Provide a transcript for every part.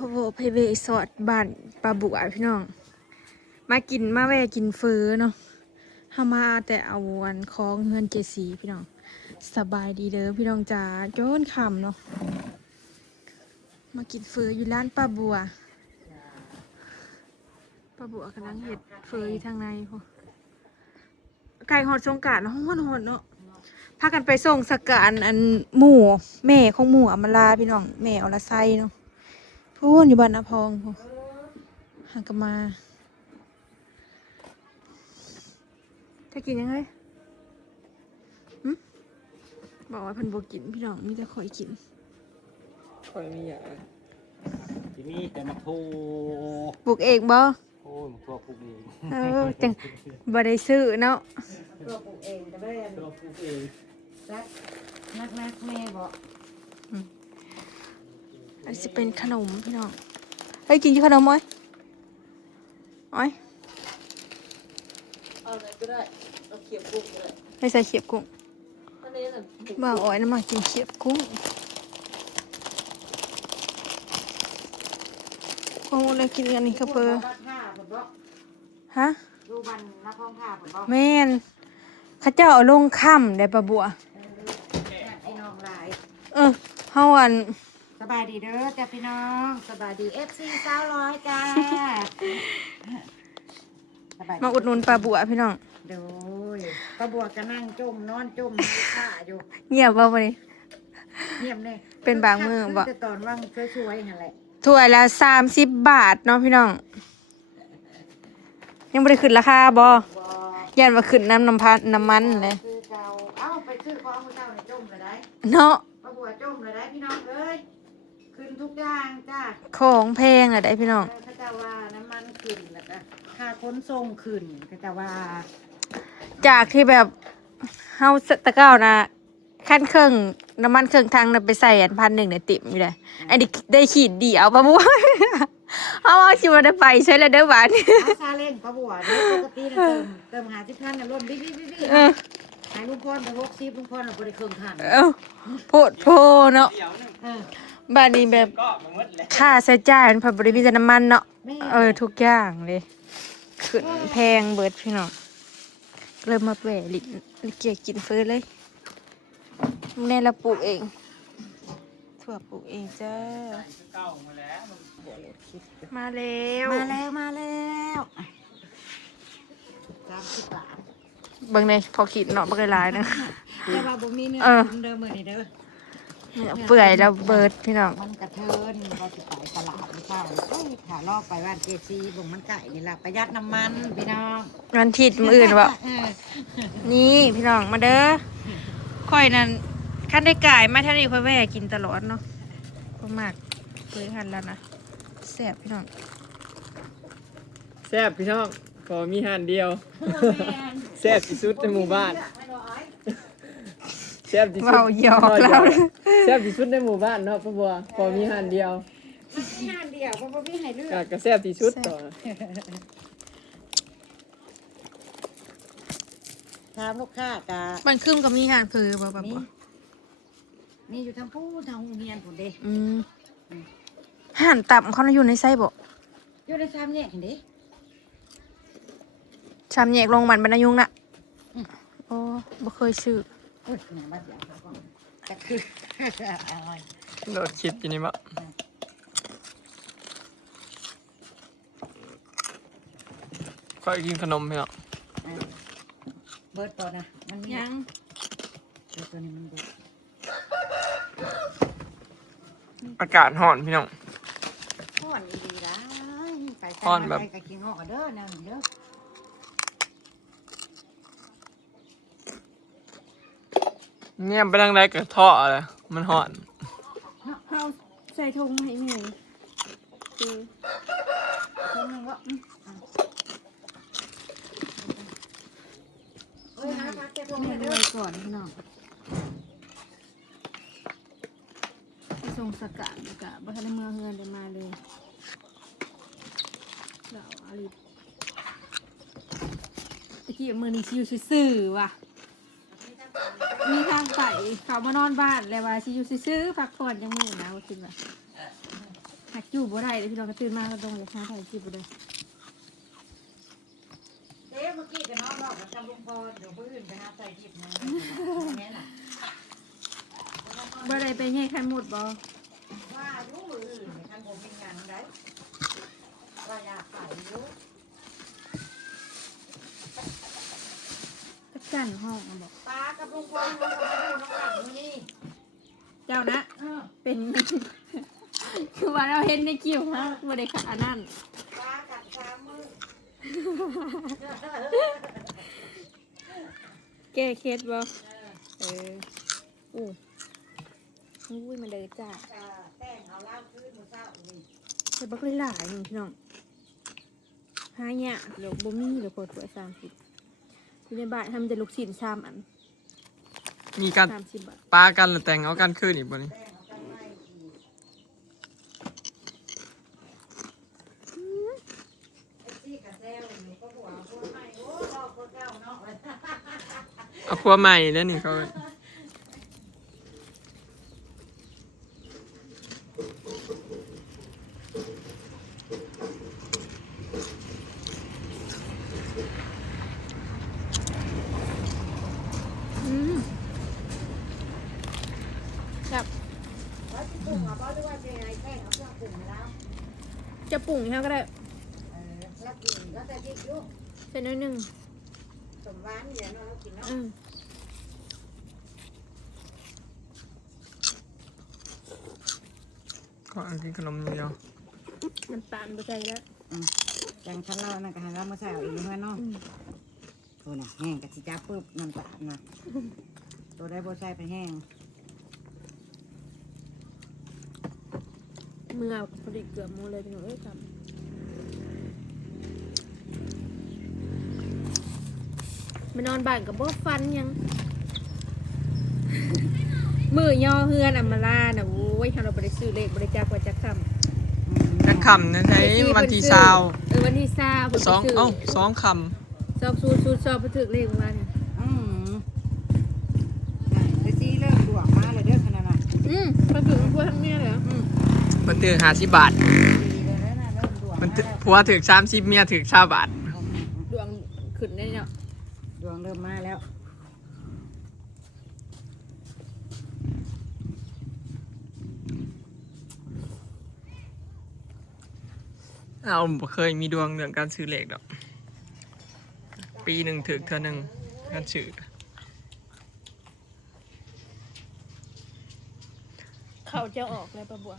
พะโวเพเวสอดบ้านปลาบัวพี่น้องมาแวะกินเฟอเนาะเฮามาแต่เอาวันของเฮือนเจสีพี่น้องสบายดีเด้อพี่น้องจ๋าโจนค่ำเนาะมากินเฟออยู่ร้านปลาบัวกำลังเฮ็ดเฟออยู่ทางในพอไก่หอดสงกรานต์ฮ้อนเนาะพากันไปส่งสกานอันหมู่แม่ของหมู่อำมาลาพี่น้องแม่อรไซเนาะพูนอยู่บ้านนาพองพูหากนมาจะกินยังไงบอกว่าเพิ่นบ่กินพี่น้องมีแต่ข่อยกิน ค่อยมีอย่างที่นี่แต่มาโทร ปลูกเองบ่ โอ้ยมาโทรปลูกเอง จังบ่ได้ซื้อเนาะ ตัวปลูกเองแต่ไม่ได้ โทรปลูกเอง รักนักแม่บอก อันนี้จะเป็นขนมพี่น้องเฮ้ยกินอยู่ขนมมั้ยอ้อย เอาอะไรก็ได้เอาเขียบปลูกก็ได้ ไม่ใส่เขียบกุ้ง อันนี้น่ะปลูก บ่าวอ้อยน้ำมากินเขียบกุ้งโอ้เลยกินอันนี้ก็เพิ่น บ้านท่าผมบอก ฮะ ดูบันนักท่องท่าผมบอก แม่นเขาเจ้าเอาลงค่ำได้ปะบัว พี่น้องหลาย เฮาอัน สบายดีเด้อจ้าพี่น้องสบายดี FC 900จ้าสบายดี มาอุดหนุนปลาบัวพี่น้อง โดยป้าบัวก็นั่งจมนอนจมท่าอยู่ เงียบบ่วันนี้ เงียบเลย เป็นบางมื้อบ่ แต่ตอนว่างช่วยๆหั่นแหละ ถ้วยละ30 บาทเนาะพี่น้อง ยังบ่ได้ขึ้นราคาบ่ บ่ ย่านว่าขึ้นน้ำพันน้ำมันเลย คือเก่าเอ้าไปซื้อของมื้อเช้าในจมเลยได้ เนาะ ป้าบัวจมเลยได้พี่น้องเอ้ยขึ้นทุกอย่างจ้า ของแพงอะได้พี่น้อง เขาจะว่าน้ำมันขึ้นแล้วก็ค่าขนส่งขึ้นเขาจะว่า จากที่แบบเฮาตะเก้านะขั้นเครื่องน้ำมันเครื่องทางน่ะไปใส่อัน1,000เนี่ยติ่มอยู่เลยอันนี้ได้ขีดเดียวปะบัว เอาสิบ่ได้ไปใช่แล้วเด้อบาดนี้ เอาซาเล้งป้าบัวเด้อปกติน่ะเติม50,000น่ะร่นบิ๊เออ ๆให้ลุงพรไป60ลุงพรน่ะบ่ได้เครื่องทัน โพดโพเนาะ เดี๋ยวนึง เออ บ้านนี้แบบ ก็มาหมดแล้ว ค่าใช้จ่ายมันผัดบริมีแต่น้ำมันเนาะ แม่ ทุกอย่างเลยขึ้นแพงเบิดพี่น้องเริ่มมาแหวะลิเกียกินเฟ้อเลยแน่เราปลูกเองถั่วปลูกเองจ้า เก้ามาแล้วมัน มาแล้ว มาแล้ว30 บาท เบิ่งในพอขีดเนาะบ่ได้หลายนะ แต่ว่าบ่มีเนื้อ เออ เดิมมื้อนี้เด้อ เปื่อยแล้วเบิดพี่น้อง มันกระเทินพอสิไปตลาดหรือเปล่าเอ้ยขาลอกไปบ้านเจซีบ่งมันไก่นี่ล่ะประหยัดน้ำมันพี่น้อง วันทิศมื้ออื่นบ่ เออ นี่พี่น้องมาเด้อค่อยนั่นคันได้ก่ายมาเท่านี้ค่อยแวะกินตลอดเนาะก็มากเคยหันแล้วนะแซ่บพี่น้อง แซ่บพี่น้องขอมีหันเดียวแซ่บที่สุดในหมู่บ้านแซ่บที่สุด เว้าหยอกเรา แซ่บที่สุดในหมู่บ้านเนาะพ่อบัวขอมีหันเดียว มันมีห้านเดียวเพราะว่ามีให้เลือก ก็แซ่บที่สุดต่อ ถามลูกค้ากะ มันขึ้นกับมีหานเผือบ่บ่ มี บ่ นี่อยู่ทางผู้ทางโรงเรียนผมเด้ ห่านตับเขาน่ะอยู่ในไส้บ่ อยู่ใน3แยกเห็นเด้ ชามแยกลงมันบรรณยุงน่ะโอ้บ่เคยซื้อ โอ้ยเนี่ยมาเสียเขาก่อนแต่คืออะไร โดดคลิปอยู่นี่มั้งค่อยกินขนมพี่น้อง เบิร์ดตัวนะมันมี ยัง เบิร์ดตัวนี้มันเบิร์ด อากาศร้อนพี่น้อง ห้อนดีๆนะไป ฮ้อนแบบ ไปกินงอกเด้อนั่นเด้อ เนี่ยไปทางใดก็ท่อเลยมันร้อน เฮาใส่ถุงให้แม่คือ คนนึงก็เอ้ยหาพักแกทง แม่ ให้ ร เด้อ วยก่อนพี่น้องไปส่งสกัดกะบ่ทันได้เมืองเฮือนได้มาเลยเราอาลิตะกี้มื้อนี้สิอยู่ซื่อๆว่ะมีทางไปเขามานอนบ้านแล้วว่าสิอยู่ซื่อๆพักผ่อนจังมื้อนะว่าคิดว่าห หักจูบบ่ได้เลยพี่น้องก็ตื่นมาก็ต้องเลยหาถ่ายจูบบ่ได้ เด้เมื่อกี้ก็น้องบอกกับจำลุงพรเดี๋ยวพื้นไปหาใส่จิบนะแม่น่ะ บ่ได้ไปแย่ไข่หมดบ่ ว่ารู้มืออื่นท่านผมเป็นงานได้ว่าอยากใส่รู้ จักจั่นห้องมาบอก ปลากับลุงพรลุงพรดูน้องหลับนี่ เจ้านะเป็น คือว่าเราเห็นในคิวฮะบ่ได้ขานั่น ปลากัดปลามือ แก้เคสบ่อู้อุ้ยมันเลยจ้า แต่งเอาเหล้าขึ้นมือเศร้านี่ แต่บักหลายๆนึงพี่น้องหาเนี่ยเดี๋ยวบ่มีเดี๋ยวพอถ้วย30อยู่ในบ้านทำแต่ลูกชิ้น3อัน มีการ 30 บาท ปากันหรือแต่งเอากันคืนอีกบ่นี่ แต่งเอากันไม่อีกไอ้ที่กระเซลนี่ก็บอกว่าพวกไม่โอ้เราคนเก่าเนาะ เอาครัวใหม่แล้วนี่เขา แบบ ว่าที่ปรุงอ่ะบอกด้วยว่าเป็นไงแป้งเอาเครื่องปรุงมาแล้ว จะปรุงให้ก็ได้ แล้วกินแล้วแต่ที่ยุก ใส่น้อยหนึง สมหวานเดี๋ยวเนาะเรากินเนาะ ก็อันกินขนมเดียว น้ำตาลบ่ใส่แล้ว จังคันเรานะกันเรามาใส่เอาอีกเมื่อเนาะโอ้น่ะแห้งกะทิจ้าปุ๊บน้ำตาลนะตัวได้โบใส่ไปแห้ง เมื่อพอดีเกือบหมดเลยพี่น้องเอ้ยครับมานอนบ้านกับบ่ฟันยัง มือย่อเฮือนอำมาลาน่ะโอ้ยเราบ่ได้ซื้อเลขบ่ได้จักว่าจักคำ จะคำนะใช้วันที่เช้า วันที่20เพิ่น สองเอ้าสองค สอบสูตรสอบบ่ถึกเลขมาเนี่ย ไปซีเริ่มดวงมาเลยเด้อขนาดนั้น ไปถึงพวกทั้งเนี้ยเลย ำมันถือ50 บาท ดีเลยนะเริ่มดวง มัน มาแล้ว ผัวถือ30เมียถือ20 บาท ดวงขึ้นได้เนาะ ดวงเริ่มมาแล้ว เอาบ่เคยมีดวงเรื่องการซื้อเลขดอก ปีหนึ่งถือเท่านึงการซื้อ เขาจะออกแล้วปะบัว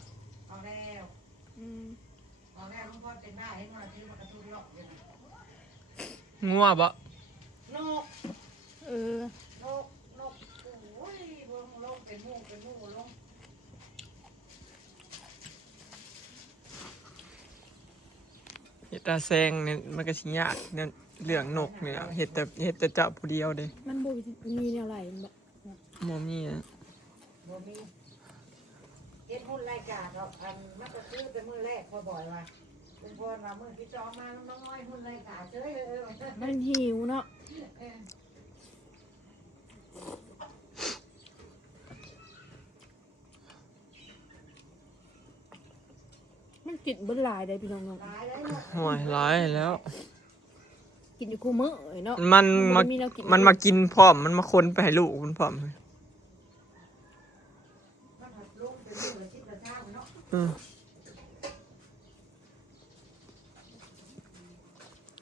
เอาแล้วเอาแล้วลุงพ่อเป็นหน้าให้มาที่มันกระตุ้นหลอกเลยนะ งัวบ่ นก เออน กโอ้ยลงเป็นหมู่ลง เฮ็ดตาแซงเนี่ยมันก็สิยากเนี่ยเรื่องนกเนี่ยเฮ็ดแต่เจ้าผู้เดียวเด้ มันบ่มีแนวไหลบ่ บ่มีอะ บ่มีเฮ็ดหุ้นรายการเราอันมันก็ซื้อเป็นมื้อแรกพอบ่อยว่าเป็นพรว่ามื้อที่2มาน้อยหุ้นรายการเจ้ยเ มันหิวเนาะมันกินเบิ่หลายได้พี่น้อง หลายแล้วเนาะ ห่วยหลายแล้ว กินอยู่คู่มื้อเนาะ มันมา บ่มีแนวกิน มันมากินพร้อมมันมาคนไปให้ลูกมันพร้อม มันหัดลงเป็นมื้อละ10ละเช้าเนาะ อือ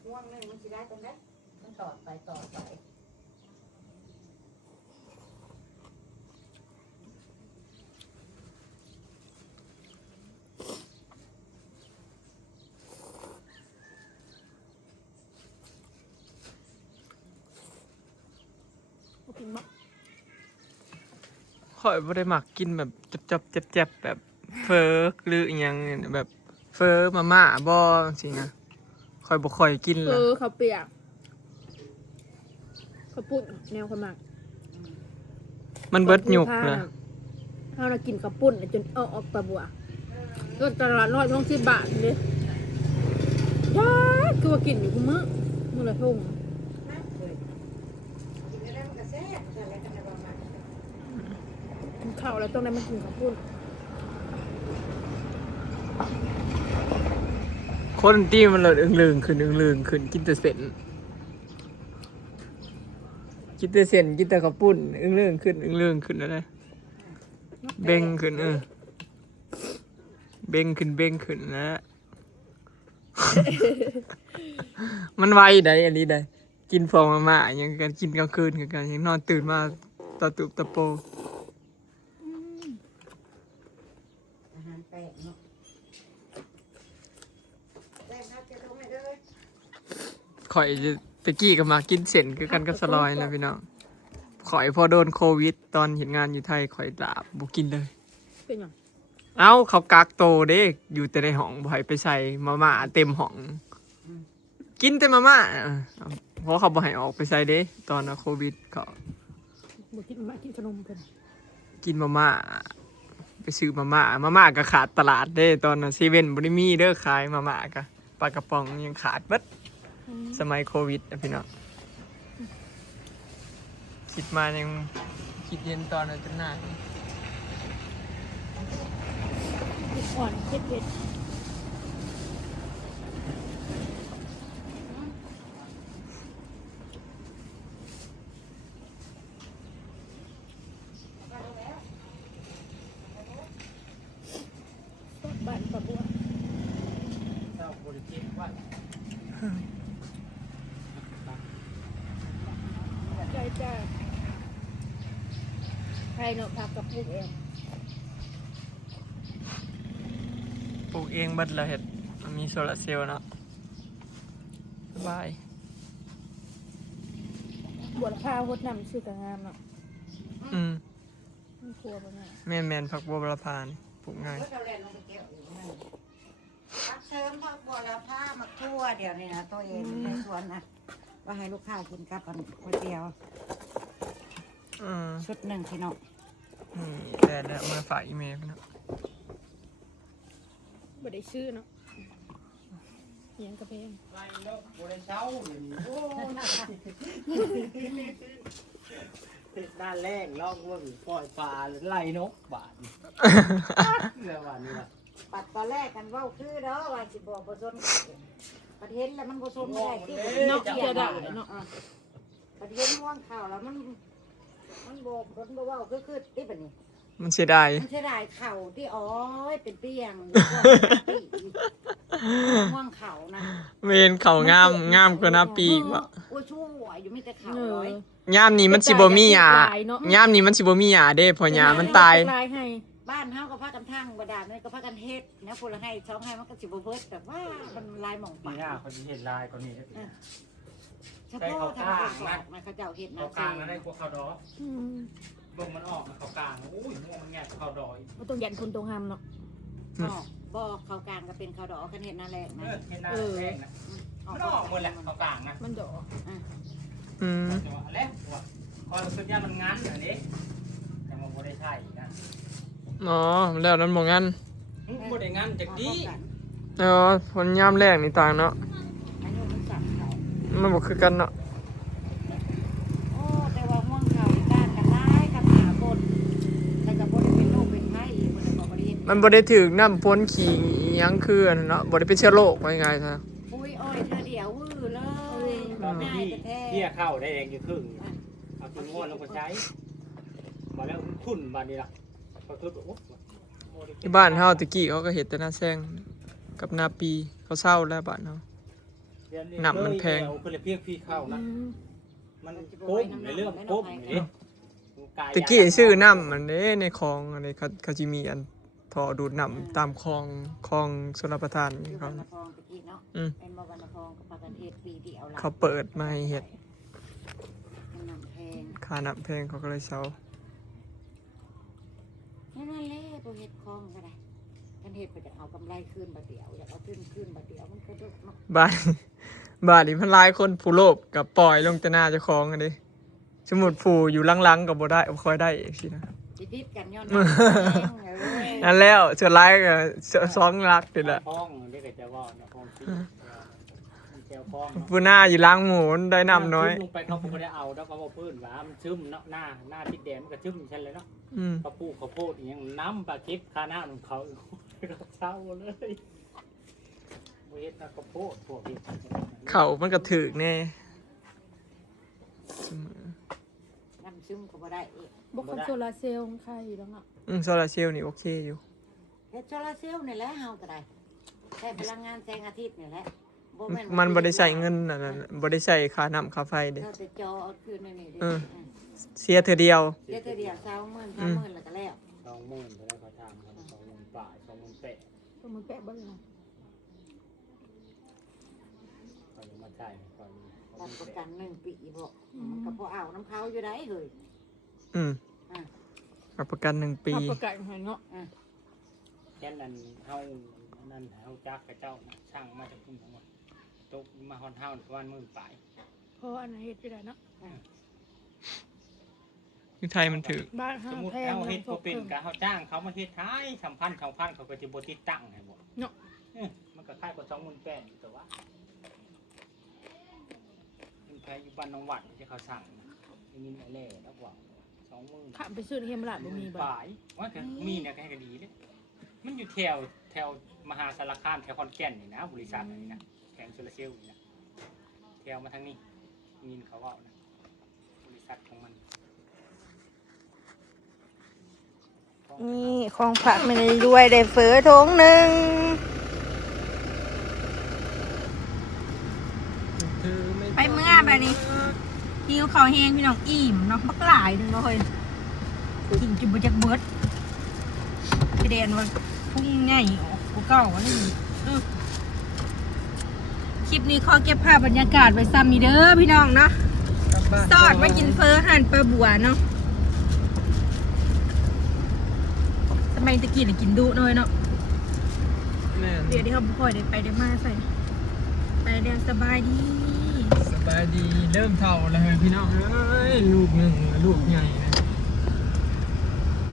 ห่วงนึงมันสิได้ตรงนั้นมันต่อไป บ่กินบ่ ข่อยบ่ได้มักกินแบบจับๆแจ๊บๆแบบเฟอหรืออีหยังเนี่ยแบบเฟอมาม่าบ่จังซี่นะข่อยบ่ค่อยกิน เอ ล่ะ อข้าวเปียกข้าวปุ้นแนวขมัก มันเบิดหยุกนะ เฮาน่ะกินข้าวปุ้นจนเอาออกปลาบัวก็ตลาด120 บาทเด้ยาคือว่ากินอยู่คู่มื้อละทุ่ง นะเลยกินได้มันก็แซ่บแต่อะไรกันจะประมาณ กินข้าวแล้วต้องได้มากินข้าวปุ้น คนที่มันเลยอึ้งๆขึ้นอึ้งๆขึ้นกินแต่เส้นกินแต่เส้นกินแต่ข้าวปุ้นอึ้งๆขึ้นอึ้งๆขึ้นอะไรเบ่งขึ้นเบ่งขึ้นนะ มันไวได้อันนี้ได้กินฟองมาๆยังกันกินกลางคืนกันยังนอนตื่นมาตาตุบตะโป อาหารแปลกเนาะแป้งครับจะต้องให้เลย ข่อยจะตะกี้ก็มากินเส้นคือกันกับสลอยนะพี่น้องข่อยพอโดนโควิดตอนเห็นงานอยู่ไทยข่อยลาบบ่กินเลย เป็นหยัง เอ้าเขากักโตเด้อยู่แต่ในห้องบ่ให้ไปใส่มาม่าเต็มห้องกินแต่มาม่าเพราะเขาบ่ให้ออกไปใส่เด้ตอนโควิดเขา บ่กินมากินขนมเพิ่น กินมาม่าไปซื้อมาม่าก็ขาดตลาดเด้ตอนนั้นเซเว่นบ่ได้มีเด้อขายมาม่าก็ปลากระป๋องยังขาดเบิดสมัยโควิดนะพี่น้องคิดมายังคิดเย็นตอนนั้นจนหน้า อ่อนเผ็ด บ้านปะบัว เจ้าบริจิตว่า ใจจ้าใครเนาะพักกับลูกเอง ปลูกเองเบัดละเห็ดมันมีโซลาร์เซลล์เนาะสบาย บวชข้าวหดน้ำชื่อกะงามเนาะ มันครัวบ่แม่ แม่นผักบัวบละพานปลูกง่าย เพื่อเราเรียนลงไปเกี่ยวอีกนั่นพักเสริมพักบัวละผ้ามาทั่วเดี๋ยวนี้นะตัวเองในสวนนะว่าให้ลูกค้ากินกับก๋วยเตี๋ยว ชุดหนึ่งพี่น้อง นี่แต่แล้วมาฝากอีเมลพี่เนาะ บ่ได้ชื่อเนาะเอียงกระเพง ไล่นกบริเช้าด้านแรกลอกว่าปล่อยปลาไล่นกบาดเรื่องวันนี้ละ ปัดตอนแรกกันเว่าคือเด้อว่าสิบอกบ่สนประเทศแล้วมันบ่สนไม่ได้ที่ เนาะจะได้เนาะ ประเทศม่วงข่าวแล้วมันบ่ผลบ่เว้าคือที่บัดนี้ มันเสียดาย มันเสียดายเข่าที่อ๋อยเป็นเปียงม่วงเข่านะ เวนเขางามกว่าหน้าปีกว่ะ โอ้ยชั่วอยู่มีแต่เข่า เอ ร้อย ยามนี้มันสิบ่มีหยายามนี้มันสิบ่มีหยาเด้เพอหยามันตาย ลายให้ บ้านเฮาก็พากันทั้งบ่ดานี่ก็พากันเฮ็ดนะพุ่นละให้ช่องให้มันก็สิบ่เบิดแต่ว่ามันลายหม่อง ปี ปาก หน้าเขาจะเห็นลายกว่านี้ เฉพาะทางภาคกลางนะเขาเจ้าเฮ็ดนะ เขากลางนะได้พวกเขาดอ อืม ลงมันออกนะเขากลางนะอุ้ยม่วงมันแง่เขาดอย บ่ต้องยันคนตรงหำเนาะ บ่เขากลางก็เป็นเขาดอกกันเฮ็ดนั่นแหละนะ เห็นหน้าแดงนะมันออกหมดแหละเขากลางนะ มันดอก อืม จังหวะแล้วคอยสุดยามันงั้นอันนี้แต่มันไม่ได้ใช่นะ อ๋อแล้วนั้นบ่งั้น ไม่ได้งั้นจากดี อ๋อผลยามแรกนี่ต่างเนาะ อายุมันสั่นเขา มันบ่คือกันเนาะ โอ้แต่ว่าม่วงเขาอีกด้านกันหลายกับหาคนแต่ก็บ่ได้เป็นโรคเป็นไข้อีกบ่ได้บ่ได้เฮ็ด มันบ่ได้ถึกน้ำพ่นขี้อิหยังคืออันนั้นเนาะบ่ได้เป็นเชื้อโรคว่าง่ายๆซะ ปุ้ยอ้อยเธอเดียววื้อเลย ตอนนี้ ง่ายแท้ เบี้ยเข้าได้แดงอยู่ครึ่งเอาตัวม้วนลงไปใช้มาแล้วขุ่นบานนี้ล่ะพอทุบโอ้ ที่บ้านเฮาตะกี้เขาก็เฮ็ดแต่หน้าแซงกับหน้าปีเขาเศร้าแล้วบ้านเฮา น้ำมันแพง เพื่อเพียงพี่เข้านะ อืม มันก้มในเรื่องก้มนี่ ตะกี้ชื่อน้ำมันเด้ในคลองอันนี้เขาสิมีอันท่อดูดน้ำตามคลองชลประทาน ๆอยู่ เขา บ้านนครตะกี้เนาะ อืม เป็นบ่บ้านนครก็พากันเฮ็ดปีเดียวล่ะ เขาเปิดมาให้เฮ็ด มันน้ำแพง ค่าน้ำแพงเขาก็เลยเซา นั่นแหละบ่เฮ็ดคลองก็ได้คันเฮ็ดไปจะเอากำไรคืนบัดเดียวอยากเอาคืนบัดเดียวมันก็ดุเนาะ บ้านนี้มันหลายคนผู้โลภกับปล่อยลงแต่หน้าเจ้าของอันนี้สมมุติผู้อยู่หลังๆก็บ่ได้บ่ค่อยได้สินะ สิพิษกันย้อน นั่นแล้วเสือร้ายก็สองลักนี่แหละ พ้องเรียกจะว่าพ้องที่แก้วพ้อง ผู้หน้าอยู่ล้างหมูได้น้ำน้อย ลงไปเขาไม่ได้เอาแล้วเขาบอกพื้นว่ามันซึมเนาะหน้าทิศแดงมันก็ซึมใช่เลยเนาะ อืม เขาปลูกเขาโพดอย่างน้ำปลาเก็บคาหน้าของเขา ก็เศร้าเลยบ่เฮ็ดตะกะโพดพวกนี้ เขามันก็ถึกแน่เสมอ น้ำซึมก็บ่ได้อีก บอกคอนโซลาเซลล์ของใครอยู่แล้วอ่ะ โซลาร์เซลล์นี่โอเคอยู่ เฮ็ดโซลาร์เซลล์นี่แหละเฮาก็ได้ใช้พลังงานแสงอาทิตย์นี่แหละบ่แม่น มันบ่ได้ใช้เงินอันนั้นบ่ได้ใช้ค่าน้ำค่าไฟเด้ เราจะจอเอาคืนนี่นี่ เออ เสียเธอเดียว เดี๋ยวเดียว20,000 30,000แล้วก็แล้ว 20,000เท่าไหร่เขาทำครับ20,000ป่าย20,000เตะ ตัวมันแปะบ้างเลย เขาจะมาจ่ายก่อน รับประกัน1ปีบ่มันก็พอเอาน้ำเขาอยู่ได้เฮ้ย อืม อ่ะ รับประกัน1 ปี รับประกันให้เนาะ แค่นั้นเฮานั่นเฮาจักกับเจ้านะช่างมาจากพุ่นทั้งหมดตกมาฮอดเฮาประมาณ10,000ป่าย เพราะอันนั้นเฮ็ดอยู่ได้เนาะ อยู่ไทยมันถึก บ้าน ส ห้าม มุติ แพง เอาเฮ็ด น้ำต บ่ ก เป็น เพิ่ม ก็เฮาจ้างเขามาเฮ็ดท้าย2,000 2,000เขาก็สิบ่ติดตั้งให้บ่ เนาะ มันก็คล้ายกับ28,000อยู่แต่ว่าเป็นใครอยู่บ้านน้องหวัดที่เขาสั่งได้ยินอะไรแล้วว่า20,000 ข้ามไปซื้อในเฮมราดบ่มีบ่ ป่ายว่าก็มีเนี่ยก็ให้ก็ดีเด้มันอยู่แถวมหาสารคามแถวขอนแก่นนี่นะบริษัทอันนี้นะแผงโซลาร์เซลล์นี่นะแถวมาทางนี้มีนเขาเว้านะบริษัทของมัน นี่ของผักมันด้วยได้เฟอทงหนึ่งไปเมื่อแบบนี้หิวข้าวแห้งพี่น้องอิ่มเนาะบักหลายหนึงเนาะเฮ้ยกินกินบ่จักเบิดพี่แดนว่าพุ่งใหญ่ออกกูเก่าอันนี้คลิปนี้ขอเก็บภาพบรรยากาศไว้ซ้ำนี่เด้อพี่น้องเนาะสอดมากินเฟอหั่นปลาบัวเนาะสมัยตะกี้น่ะกินดุหน่อยเนาะ แม่น เดี๋ยวที่เขาบ่ค่อยได้ไปได้มาใส่ไปเดี๋ยวสบายดี สบายดีเริ่มเท่าแล้วเฮ้ยพี่น้องเอ้ยลูกหนึ่งลูกใหญ่เลย